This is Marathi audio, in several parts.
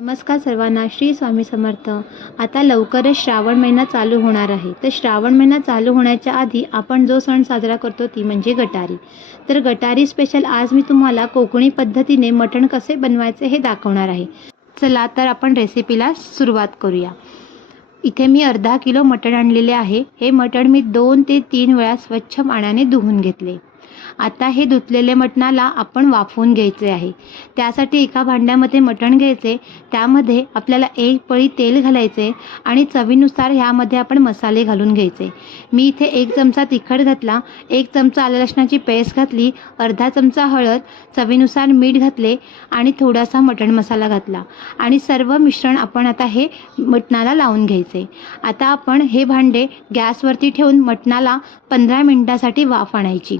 नमस्कार सर्वांना श्री स्वामी समर्थ. आता लवकरच श्रावण महिना चालू होणार आहे. तर श्रावण महिना चालू होण्याच्या आधी आपण जो सण साजरा करतो ती म्हणजे गटारी. तर गटारी स्पेशल आज मी तुम्हाला कोकणी पद्धतीने मटण कसे बनवायचे हे दाखवणार आहे. चला तर आपण रेसिपीला सुरुवात करूया. इथे मी अर्धा किलो मटण आणलेले आहे. हे मटण मी दोन ते तीन वेळा स्वच्छ पाण्याने धुवून घेतले. आता हे धुतलेले मटणाला आपण वाफवून घ्यायचे आहे. त्यासाठी एका भांड्यामध्ये मटण घ्यायचे त्यामध्ये आपल्याला एक पळी तेल घालायचे आणि चवीनुसार ह्यामध्ये आपण मसाले घालून घ्यायचे. मी इथे एक चमचा तिखट घातला एक चमचा आलं लसणाची पेस्ट घातली अर्धा चमचा हळद चवीनुसार मीठ घातले आणि थोडासा मटण मसाला घातला. आणि सर्व मिश्रण आपण आता हे मटणाला लावून घ्यायचे. आता आपण हे भांडे गॅसवरती ठेवून मटणाला पंधरा मिनिटासाठी वाफ आणायची.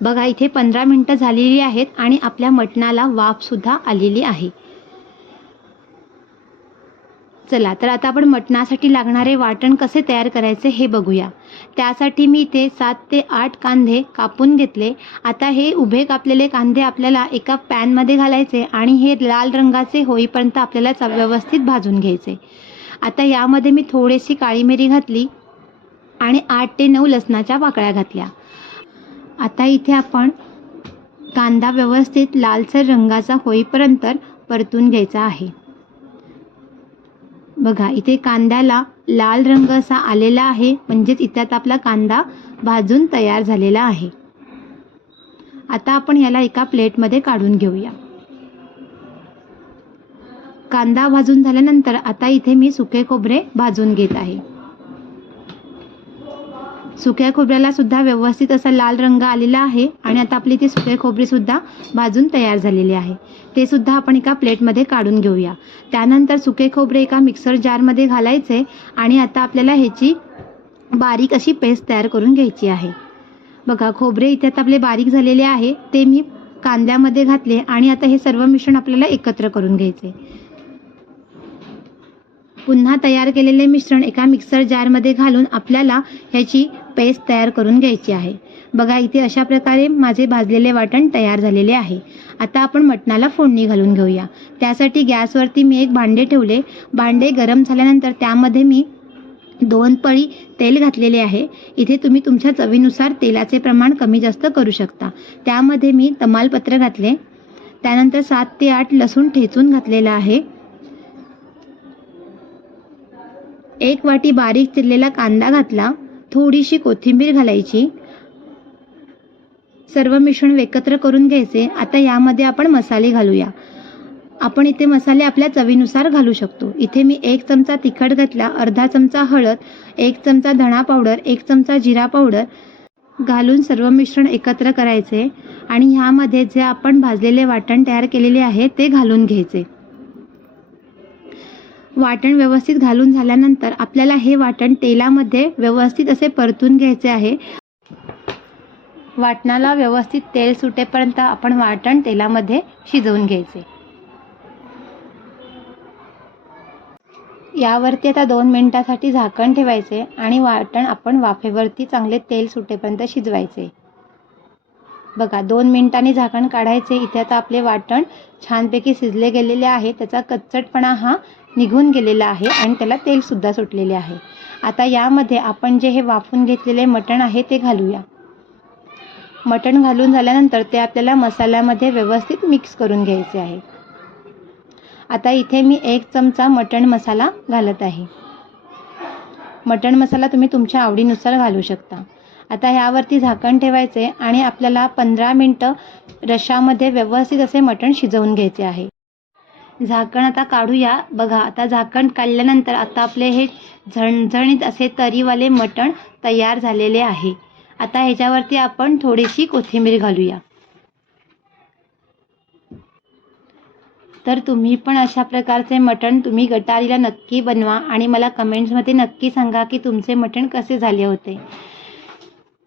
बघा इथे पंधरा मिनटं झालेली आहेत आणि आपल्या मटणाला वाफसुद्धा आलेली आहे. चला तर आता आपण मटणासाठी लागणारे वाटण कसे तयार करायचे हे बघूया. त्यासाठी मी इथे सात ते आठ कांदे कापून घेतले. आता हे उभे कापलेले कांदे आपल्याला एका पॅनमध्ये घालायचे आणि हे लाल रंगाचे होईपर्यंत आपल्याला च- व्यवस्थित भाजून घ्यायचे. आता यामध्ये मी थोडीशी काळी मिरी घातली आणि आठ ते नऊ लसणाच्या पाकळ्या घातल्या. आता इथे आपण कांदा व्यवस्थित लालसर रंगाचा होईपर्यंत परतून घ्यायचा आहे. बघा इथे कांद्याला लाल रंग असा आलेला आहे म्हणजेच इथ्यात आपला कांदा भाजून तयार झालेला आहे. आता आपण याला एका प्लेटमध्ये काढून घेऊया. कांदा भाजून झाल्यानंतर आता इथे मी सुके खोबरे भाजून घेत आहे. सुक्या खोबऱ्याला सुद्धा व्यवस्थित असा लाल रंग आलेला आहे आणि आता आपली ती सुके खोबरी सुद्धा भाजून तयार झालेली आहे. ते सुद्धा आपण एका प्लेटमध्ये काढून घेऊया. त्यानंतर सुके खोबरे एका मिक्सर जारमध्ये घालायचे आणि आता आपल्याला ह्याची बारीक अशी पेस्ट तयार करून घ्यायची आहे. बघा खोबरे इथे आता आपले बारीक झालेले आहे. ते मी कांद्यामध्ये घातले आणि आता हे सर्व मिश्रण आपल्याला एकत्र करून घ्यायचे. पुन्हा तयार केलेले मिश्रण एका मिक्सर जारमध्ये घालून आपल्याला ह्याची पेस्ट तयार करून घ्यायची आहे. बघा इथे अशा प्रकारे माझे भाजलेले वाटण तयार झालेले आहे. आता आपण मटणाला फोडणी घालून घेऊया. त्यासाठी गॅसवरती मी एक भांडे ठेवले. भांडे गरम झाल्यानंतर त्यामध्ये मी दोन पळी तेल घातलेले आहे. इथे तुम्ही तुमच्या चवीनुसार तेलाचे प्रमाण कमी जास्त करू शकता. त्यामध्ये मी तमालपत्र घातले. त्यानंतर सात ते आठ लसूण ठेचून घातलेलं आहे. एक वाटी बारीक चिरलेला कांदा घातला थोडीशी कोथिंबीर घालायची. सर्व मिश्रण एकत्र करून घ्यायचे. आता यामध्ये आपण मसाले घालूया. आपण इथे मसाले आपल्या चवीनुसार घालू शकतो. इथे मी एक चमचा तिखट घातला अर्धा चमचा हळद एक चमचा धणा पावडर एक चमचा जिरा पावडर घालून सर्व मिश्रण एकत्र करायचे. आणि ह्यामध्ये जे आपण भाजलेले वाटण तयार केलेले आहे ते घालून घ्यायचे. वाटण व्यवस्थित घालून झाल्यानंतर आपल्याला हे वाटण तेलामध्ये व्यवस्थित असे परतून घ्यायचे आहे. वाटणाला व्यवस्थित तेल सुटेपर्यंत आपण वाटण तेलामध्ये शिजवून घ्यायचे. यावरती आता दोन मिनिटासाठी झाकण ठेवायचे आणि वाटण आपण वाफेवरती चांगले तेल सुटेपर्यंत शिजवायचे. बघा दोन मिनिटांनी झाकण काढायचे. इथे आता आपले वाटण छानपैकी शिजले गेलेले आहे. त्याचा कच्चटपणा हा निघून गेलेला आहे आणि त्याला तेलसुद्धा सुटलेले आहे. आता यामध्ये आपण जे हे वाफून घेतलेले मटण आहे ते घालूया. मटण घालून झाल्यानंतर ते आपल्याला मसाल्यामध्ये व्यवस्थित मिक्स करून घ्यायचे आहे. आता इथे मी एक चमचा मटण मसाला घालत आहे. मटण मसाला तुम्ही तुमच्या आवडीनुसार घालू शकता. आता ह्यावरती झाकण ठेवायचे आणि आपल्याला पंधरा मिनटं रशामध्ये व्यवस्थित असे मटण शिजवून घ्यायचे आहे. झाकण आता काढूया. बघा आता झाकण काढल्यानंतर आता आपले हे झणझणीत असे तरीवाले मटण तयार झालेले आहे. आता ह्याच्यावरती आपण थोडीशी कोथिंबीर घालूया. तर तुम्ही पण अशा प्रकारचे मटण तुम्ही गटारीला नक्की बनवा आणि मला कमेंट्समध्ये नक्की सांगा की तुमचे मटण कसे झाले होते.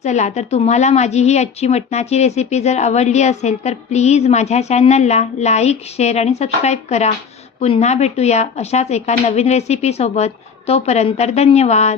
चला तर तुम्हाला माझी ही आजची मटणाची रेसिपी जर आवडली असेल तर प्लीज माझ्या चॅनलला लाईक शेअर आणि सबस्क्राईब करा. पुन्हा भेटूया अशाच एका नवीन रेसिपीसोबत तोपर्यंत धन्यवाद.